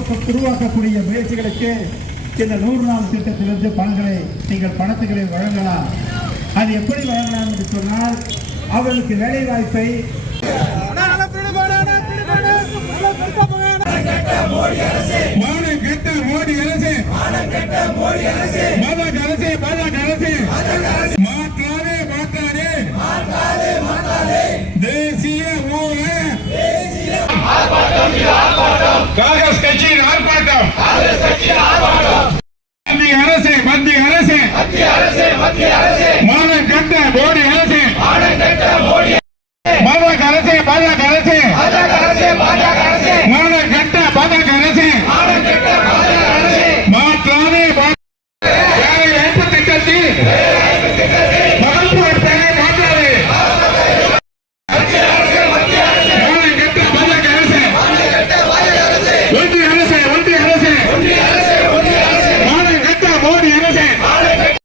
உருவாக்கக்கூடிய முயற்சிகளுக்கு இந்த 100 நாள் திட்டத்திலிருந்து பணங்களை நீங்கள் பணத்துகளை வழங்கலாம். அது எப்படி வழங்கலாம் என்று சொன்னால் அவர்களுக்கு வேலை வாய்ப்பை தேசிய காங்கிரஸ் கட்சியின் ஆர்ப்பாட்டம். மத்திய அரசு மானம் கட்ட மோடி அரசு பாஜக அரசு